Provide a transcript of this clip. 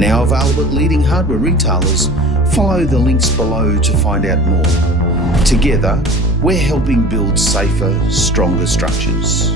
Now available at leading hardware retailers. Follow the links below to find out more. Together, we're helping build safer, stronger structures.